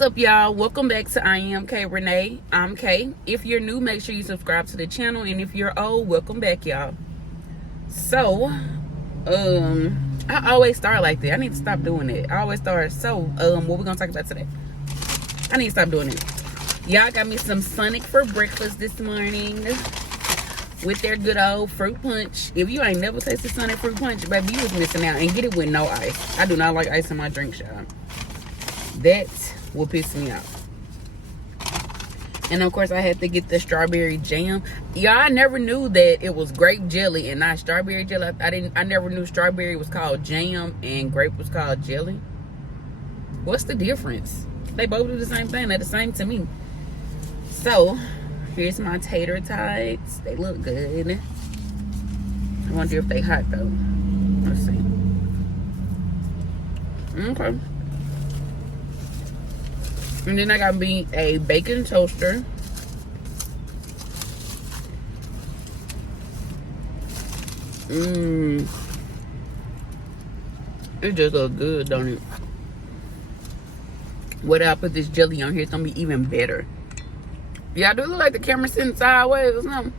What's up, y'all? Welcome back to iAmKayyRonee. I'm Kay. If you're new, make sure you subscribe to the channel, and if you're old, welcome back, y'all. So I always start like that. I need to stop doing it. I always start. So what we gonna talk about today? I need to stop doing it. Y'all got me some Sonic for breakfast this morning with their good old fruit punch. If you ain't never tasted Sonic fruit punch, baby, you was missing out. And get it with no ice. I do not like ice in my drink, y'all. That will piss me off. And of course I had to get the strawberry jam. Y'all, I never knew that it was grape jelly and not strawberry jelly. I never knew strawberry was called jam and grape was called jelly. What's the difference? They both do the same thing. They're the same to me. So here's my tater tots. They look good. I wonder if they hot though. Let's see. Okay. And then I got me a bacon toaster. It just looks good, don't it? Whether I put this jelly on here, it's gonna be even better. Yeah, do it look like the camera sitting sideways or something?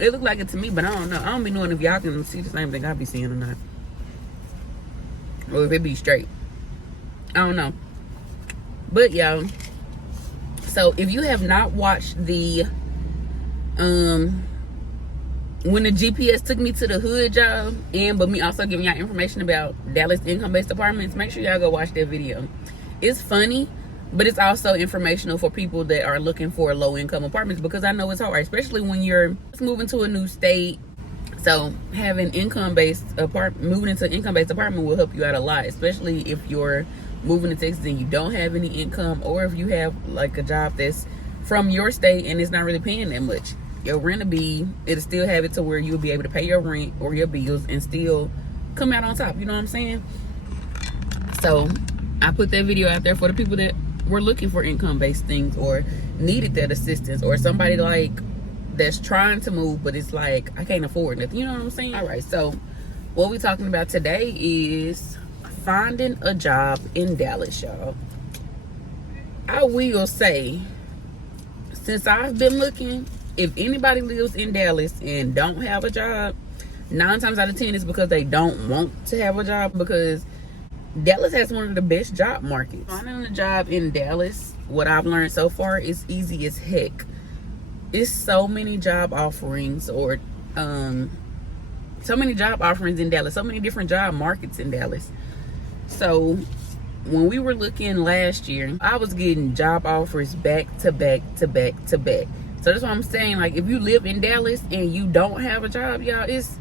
It look like it to me, but I don't know. I don't be knowing if y'all can see the same thing I be seeing or not. Or if it be straight. I don't know. But y'all, so if you have not watched the when the GPS took me to the hood, y'all, but me also giving y'all information about Dallas income-based apartments, make sure y'all go watch that video. It's funny, but it's also informational for people that are looking for low-income apartments, because I know it's hard, especially when you're moving to a new state. So having moving into income-based apartment will help you out a lot, especially if you're moving to Texas and you don't have any income, or if you have like a job that's from your state and it's not really paying that much. Your rent it'll still have it to where you'll be able to pay your rent or your bills and still come out on top. You know what I'm saying? So I put that video out there for the people that were looking for income-based things or needed that assistance, or somebody like that's trying to move but it's like, I can't afford nothing. You know what I'm saying? All right, so what we're talking about today is finding a job in Dallas, y'all. I will say, since I've been looking, if anybody lives in Dallas and don't have a job, 9 times out of 10 is because they don't want to have a job, because Dallas has one of the best job markets. Finding a job in Dallas, what I've learned so far, is easy as heck. It's so many job offerings, or so many job offerings in Dallas, so many different job markets in Dallas. So when we were looking last year, I was getting job offers back to back to back to back. So that's what I'm saying. Like, if you live in Dallas and you don't have a job, y'all, it's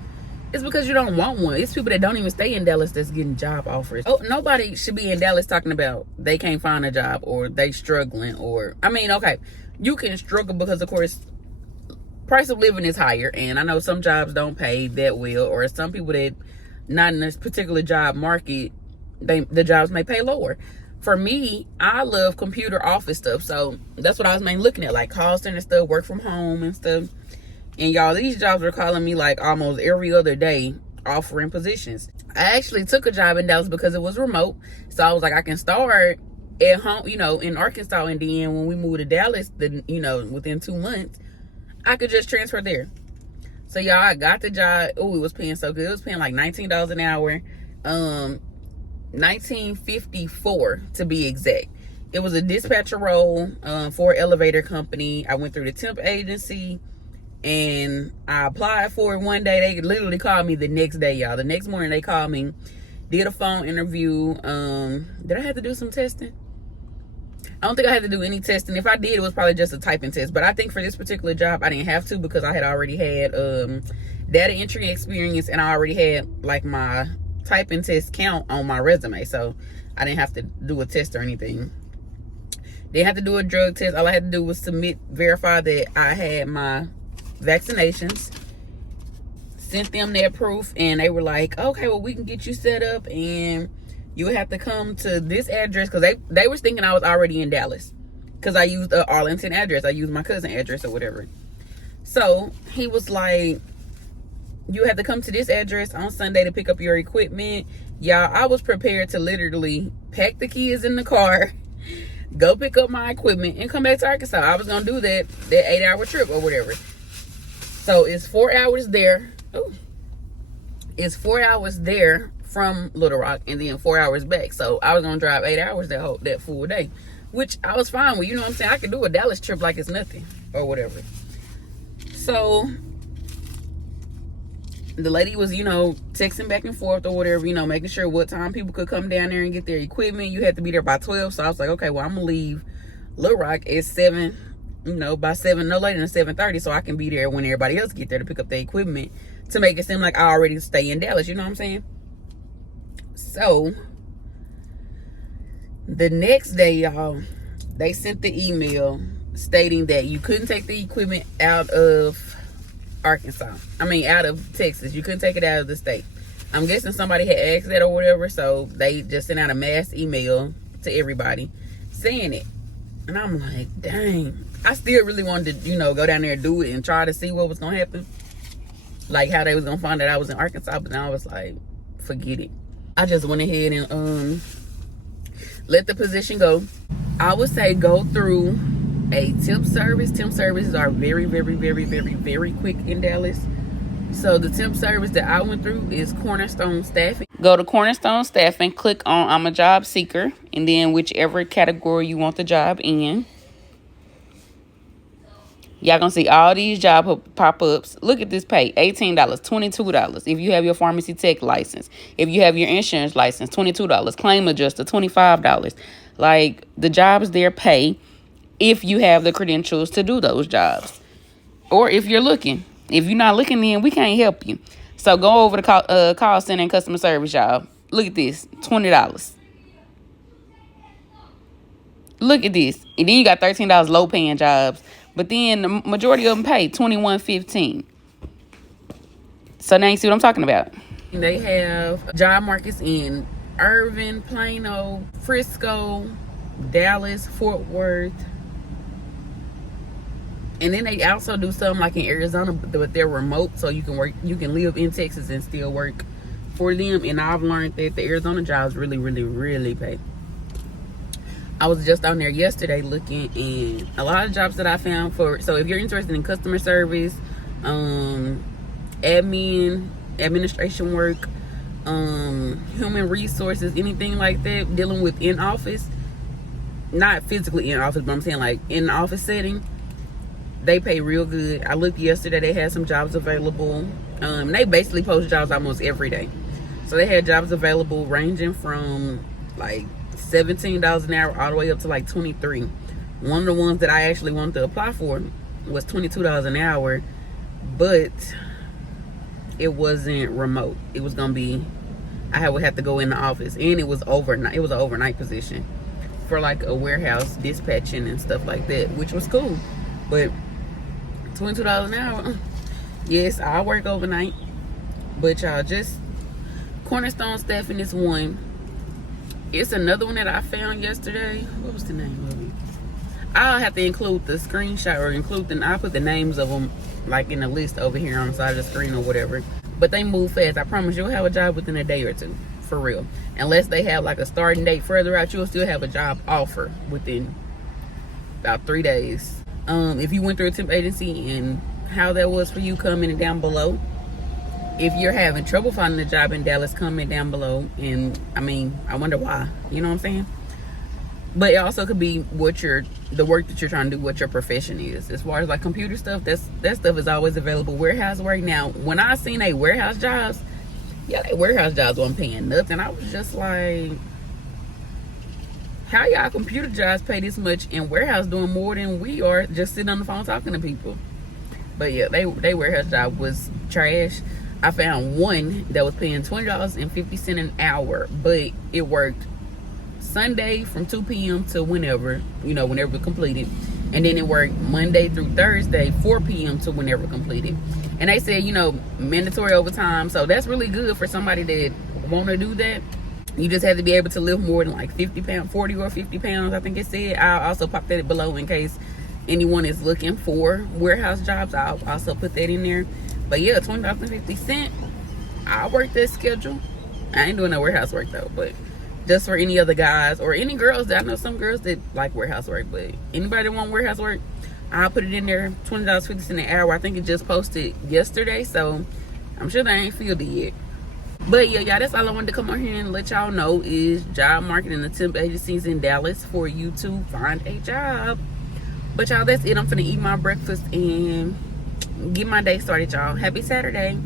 because you don't want one. It's people that don't even stay in Dallas that's getting job offers. Oh, nobody should be in Dallas talking about they can't find a job or they struggling, or, I mean, okay, you can struggle because, of course, price of living is higher, and I know some jobs don't pay that well, or some people that not in this particular job market, the jobs may pay lower. For me, I love computer office stuff, so that's what I was mainly looking at, like call center stuff, work from home and stuff. And y'all, these jobs were calling me like almost every other day, offering positions. I actually took a job in Dallas because it was remote, so I was like, I can start at home, in Arkansas, and then when we moved to Dallas, within 2 months, I could just transfer there. So y'all, I got the job. Oh, it was paying so good. It was paying like $19 an hour. $19.54 to be exact. It was a dispatcher role for an elevator company. I went through the temp agency and I applied for it one day. They literally called me the next day, y'all. The next morning they called me, did a phone interview. Did I have to do some testing? I don't think I had to do any testing. If I did, it was probably just a typing test. But I think for this particular job, I didn't have to, because I had already had data entry experience, and I already had like my typing test count on my resume, so I didn't have to do a test or anything. Didn't have to do a drug test. All I had to do was verify that I had my vaccinations, sent them their proof, and they were like, okay, well, we can get you set up, and you would have to come to this address, because they was thinking I was already in Dallas, because I used the Arlington address. I used my cousin address or whatever. So he was like, you have to come to this address on Sunday to pick up your equipment. Y'all, I was prepared to literally pack the kids in the car, go pick up my equipment, and come back to Arkansas. I was gonna do that 8-hour trip or whatever. So it's 4 hours there. Oh, it's 4 hours there from Little Rock, and then 4 hours back. So I was gonna drive 8 hours that full day, which I was fine with. You know what I'm saying? I could do a Dallas trip like it's nothing or whatever. So the lady was, texting back and forth or whatever, making sure what time people could come down there and get their equipment. You had to be there by 12. So I was like, okay, well, I'm gonna leave Little Rock at 7, by 7, no later than 7:30, so I can be there when everybody else get there to pick up their equipment, to make it seem like I already stay in Dallas. You know what I'm saying? So the next day, y'all, they sent the email stating that you couldn't take the equipment out of out of Texas. You couldn't take it out of the state. I'm guessing somebody had asked that or whatever, so they just sent out a mass email to everybody saying it. And I'm like, dang. I still really wanted to, go down there and do it and try to see what was going to happen. Like how they was going to find that I was in Arkansas, but now I was like, forget it. I just went ahead and let the position go. I would say go through a temp service. Temp services are very, very, very, very, very quick in Dallas. So the temp service that I went through is Cornerstone Staffing. Go to Cornerstone Staffing, click on I'm a job seeker, and then whichever category you want the job in. Y'all gonna see all these job pop-ups. Look at this pay, $18, $22. If you have your pharmacy tech license. If you have your insurance license, $22. Claim adjuster, $25. Like, the jobs there pay if you have the credentials to do those jobs. Or if you're looking. If you're not looking, then we can't help you. So go over to call center and customer service, y'all. Look at this, $20. Look at this. And then you got $13 low-paying jobs. But then the majority of them pay $21.15. So now you see what I'm talking about. They have job markets in Irving, Plano, Frisco, Dallas, Fort Worth. And then they also do something like in Arizona, but they're remote, so you can live in Texas and still work for them. And I've learned that the Arizona jobs really, really, really pay. I was just on there yesterday looking, and a lot of jobs that I found so if you're interested in customer service, administration work, human resources, anything like that, dealing with in office, not physically in office, but I'm saying like in office setting, they pay real good. I looked yesterday, they had some jobs available. They basically post jobs almost every day. So they had jobs available ranging from like $17 an hour all the way up to like $23. One of the ones that I actually wanted to apply for was $22 an hour, but it wasn't remote. It was gonna be, I would have to go in the office, and it was overnight. It was an overnight position for like a warehouse dispatching and stuff like that, which was cool. But $22 an hour, yes, I work overnight. But y'all, just Cornerstone Staffing is one. It's another one that I found yesterday. What was the name of it? I'll have to include the screenshot, or I'll put the names of them like in the list over here on the side of the screen or whatever. But they move fast. I promise you'll have a job within a day or two, for real. Unless they have like a starting date further out, you'll still have a job offer within about 3 days. If you went through a temp agency and how that was for you, comment down below. If you're having trouble finding a job in Dallas, comment down below. And I wonder why. You know what I'm saying? But it also could be the work that you're trying to do, what your profession is. As far as like computer stuff, that stuff is always available. Warehouse work. Now, when I seen warehouse jobs, they warehouse jobs wasn't paying nothing. I was just like, how y'all computer jobs pay this much in warehouse doing more than we are just sitting on the phone talking to people? But yeah, they warehouse job was trash. I found one that was paying $20.50 an hour, but it worked Sunday from 2 p.m. to whenever completed. And then it worked Monday through Thursday, 4 p.m. to whenever completed. And they said, mandatory overtime. So that's really good for somebody that want to do that. You just have to be able to lift more than like 50 pounds, 40 or 50 pounds, I think it said. I'll also pop that below in case anyone is looking for warehouse jobs. I'll also put that in there. But yeah, $20.50. I work that schedule. I ain't doing no warehouse work though, but just for any other guys or any girls that I know, some girls that like warehouse work, but anybody that want warehouse work, I'll put it in there. $20.50 an hour. I think it just posted yesterday, so I'm sure they ain't filled it yet. But yeah, y'all, that's all I wanted to come on here and let y'all know is job market and the temp agencies in Dallas for you to find a job. But y'all, that's it. I'm finna eat my breakfast and get my day started, y'all. Happy Saturday.